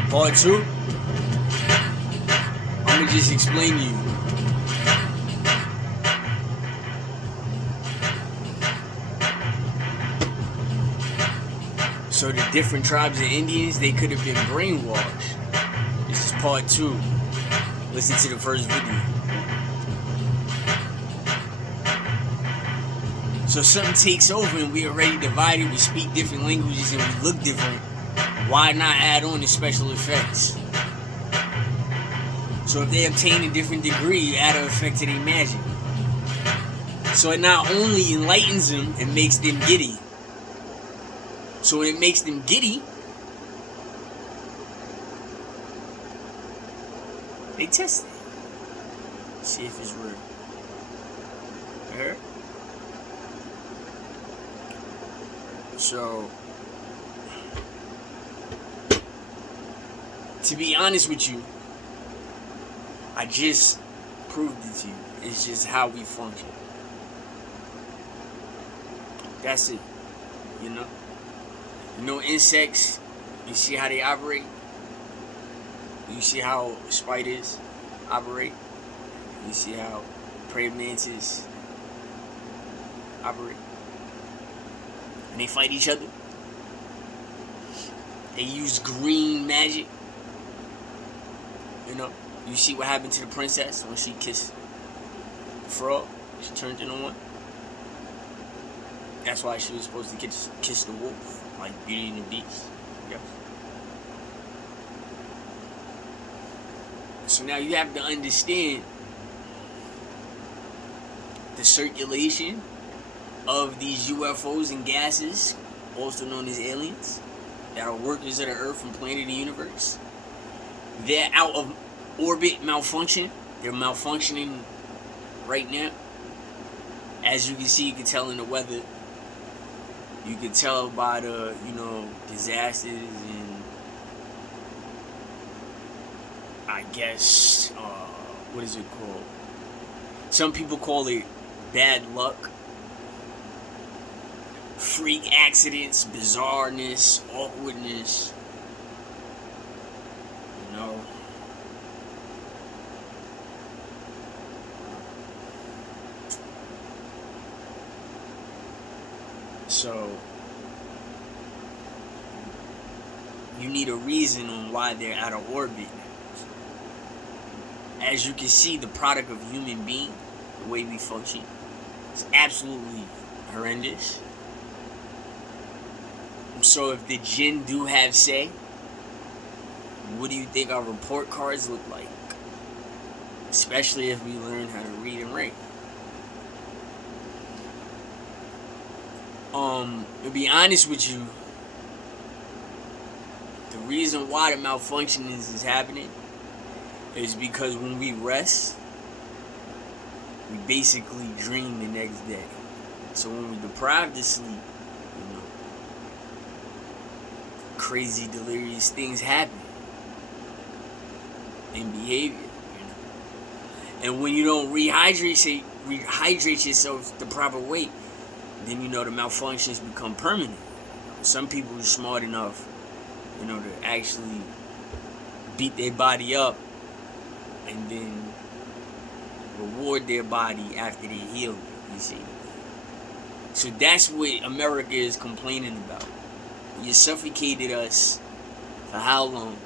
So part two, I'm gonna just explain to you. So the different tribes of Indians, they could have been brainwashed. This is part two. Listen to the first video. So something takes over and we already divided, we speak different languages and we look different. Why not add on the special effects? So if they obtain a different degree, you add an effect to their magic. So it not only enlightens them, it makes them giddy. So when it makes them giddy, they test it. See if it's real. You heard? So, to be honest with you, I just proved it to you. It's just how we function. That's it. You know? You know insects, you see how they operate? You see how spiders operate? You see how praying mantis operate? And they fight each other. They use green magic. You know, you see what happened to the princess when she kissed the frog. She turned into one. That's why she was supposed to kiss the wolf, like Beauty and the Beast. Yep. So now you have to understand the circulation of these UFOs and gases, also known as aliens, that are workers of the Earth and planet the universe. They're out of orbit malfunction. They're malfunctioning right now. As you can see, you can tell in the weather. You can tell by the, disasters and I guess, what is it called? Some people call it bad luck. Freak accidents, bizarreness, awkwardness. You know. So, you need a reason on why they're out of orbit. As you can see, the product of human being, the way we function, is absolutely horrendous. So if the jinn do have say, what do you think our report cards look like? Especially if we learn how to read and write. To be honest with you, the reason why the malfunction is happening is because when we rest, we basically dream the next day. So when we're deprived of sleep, crazy, delirious things happen in behavior. And when you don't rehydrate yourself the proper way, then the malfunctions become permanent. Some people are smart enough, to actually beat their body up and then reward their body after they heal it, you see. So that's what America is complaining about. You suffocated us for how long?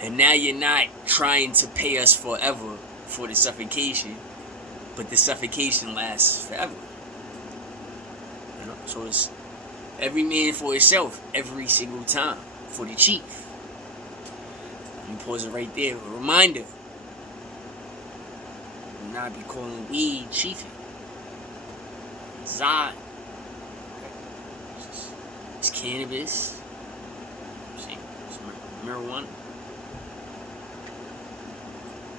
And now you're not trying to pay us forever for the suffocation, but the suffocation lasts forever. So it's every man for himself every single time for the chief. Let me pause it right there. A reminder. Do not be calling weed chiefing. Zod. It's cannabis. See, it's marijuana.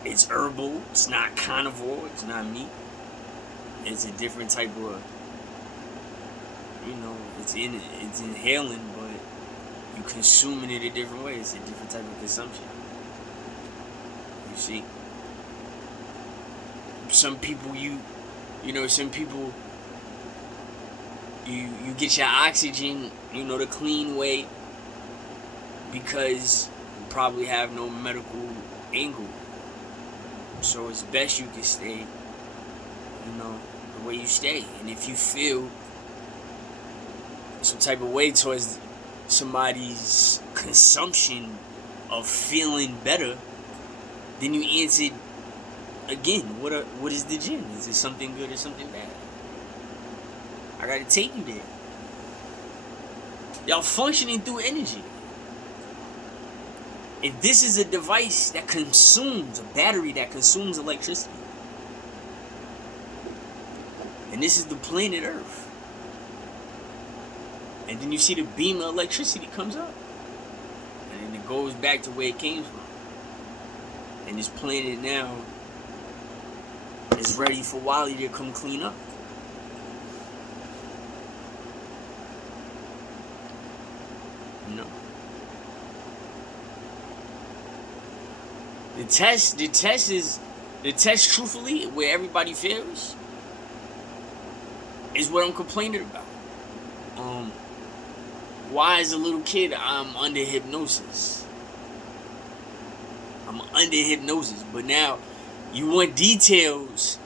It's herbal. It's not carnivore. It's not meat. It's a different type of, it's inhaling, but you consuming it a different way. It's a different type of consumption. You see, some people you get your oxygen, the clean way, because probably have no medical angle. So it's best you can stay, the way you stay. And if you feel some type of way towards somebody's consumption of feeling better, then you answered again, what is the gym? Is it something good or something bad? I gotta take you there. Y'all functioning through energy. If this is a device that consumes, a battery that consumes electricity, and this is the planet Earth, and then you see the beam of electricity comes up, and then it goes back to where it came from, and this planet now is ready for Wally to come clean up. The test truthfully, where everybody fails, is what I'm complaining about. Why as a little kid I'm under hypnosis? But now you want details,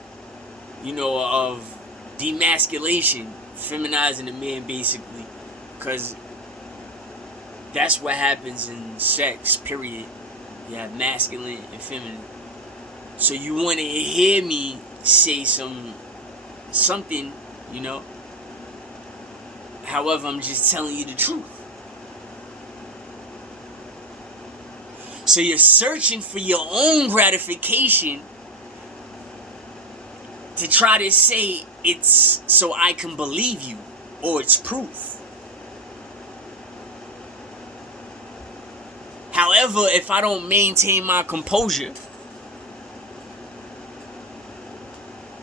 of demasculation, feminizing a man basically, because that's what happens in sex, period. You have masculine and feminine. So you want to hear me say something, However, I'm just telling you the truth. So you're searching for your own gratification to try to say it's so I can believe you, or it's proof. However, if I don't maintain my composure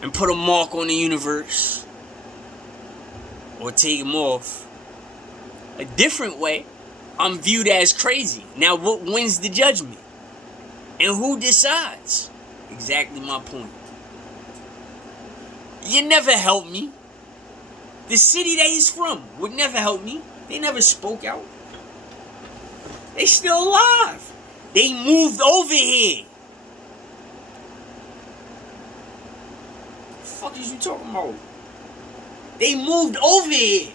and put a mark on the universe or take him off a different way, I'm viewed as crazy. Now, what wins the judgment? And who decides? Exactly my point. You never helped me. The city that he's from would never help me. They never spoke out. They still alive. They moved over here. What the fuck is you talking about? They moved over here.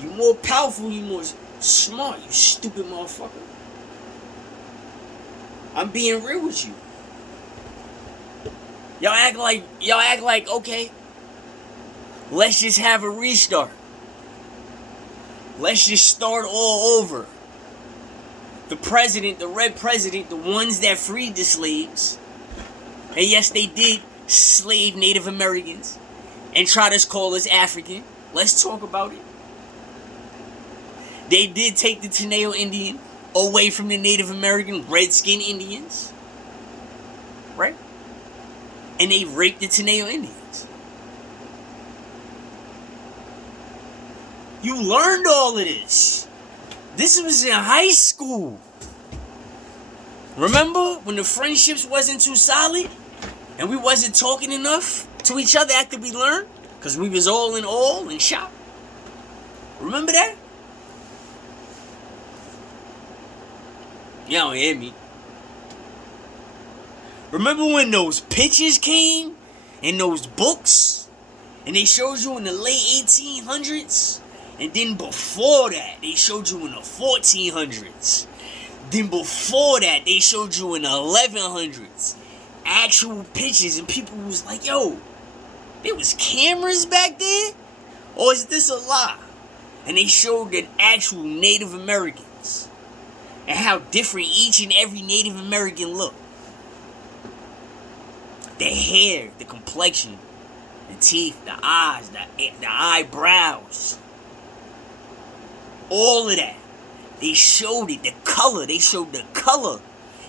You more powerful, you more smart, you stupid motherfucker. I'm being real with you. Y'all act like, okay, let's just have a restart. Let's just start all over. The president, the red president, the ones that freed the slaves, and yes, they did slave Native Americans and try to call us African. Let's talk about it. They did take the Teneo Indian away from the Native American Redskin Indians. Right? And they raped the Teneo Indians. You learned all of this. This was in high school. Remember when the friendships wasn't too solid? And we wasn't talking enough to each other after we learned? Because we was all in shock. Remember that? Y'all don't hear me. Remember when those pictures came in those books? And they showed you in the late 1800s? And then before that, they showed you in the 1400s. Then before that, they showed you in the 1100s. Actual pictures, and people was like, yo, there was cameras back there? Or is this a lie? And they showed the actual Native Americans and how different each and every Native American looked. The hair, the complexion, the teeth, the eyes, the eyebrows. All of that. They showed it, the color. They showed the color.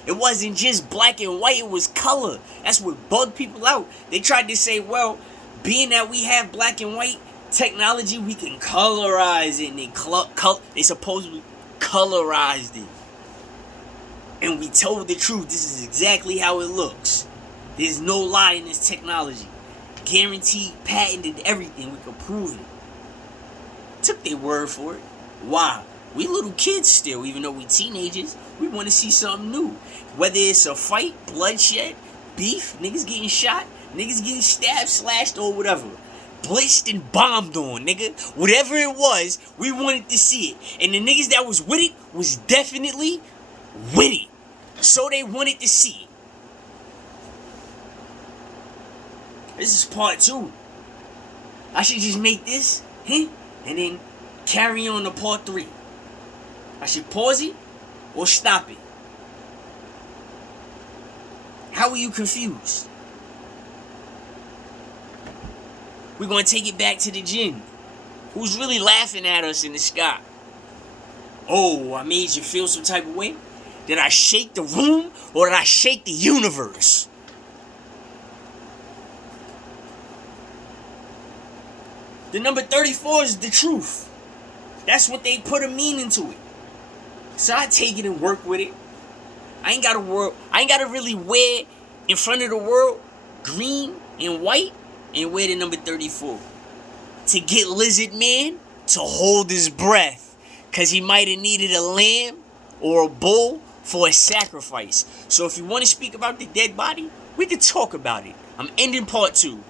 It wasn't just black and white, it was color. That's what bugged people out. They tried to say, well, being that we have black and white technology, we can colorize it. And they supposedly colorized it. And we told the truth. This is exactly how it looks. There's no lie in this technology. Guaranteed, patented, everything. We can prove it. Took their word for it. Why? We little kids still, even though we teenagers. We want to see something new. Whether it's a fight, bloodshed, beef, niggas getting shot, niggas getting stabbed, slashed, or whatever. Blitzed and bombed on, nigga. Whatever it was, we wanted to see it. And the niggas that was with it was definitely with it. So they wanted to see it. This is part 2. I should just make this, and then carry on to part 3. I should pause it or stop it. How are you confused? We're going to take it back to the jinn. Who's really laughing at us in the sky? Oh, I made you feel some type of way? Did I shake the room or did I shake the universe? The number 34 is the truth. That's what they put a meaning to it. So I take it and work with it. I ain't gotta really wear in front of the world green and white and wear the number 34. To get Lizard Man to hold his breath. Cause he might have needed a lamb or a bull for a sacrifice. So if you want to speak about the dead body, we can talk about it. I'm ending part 2.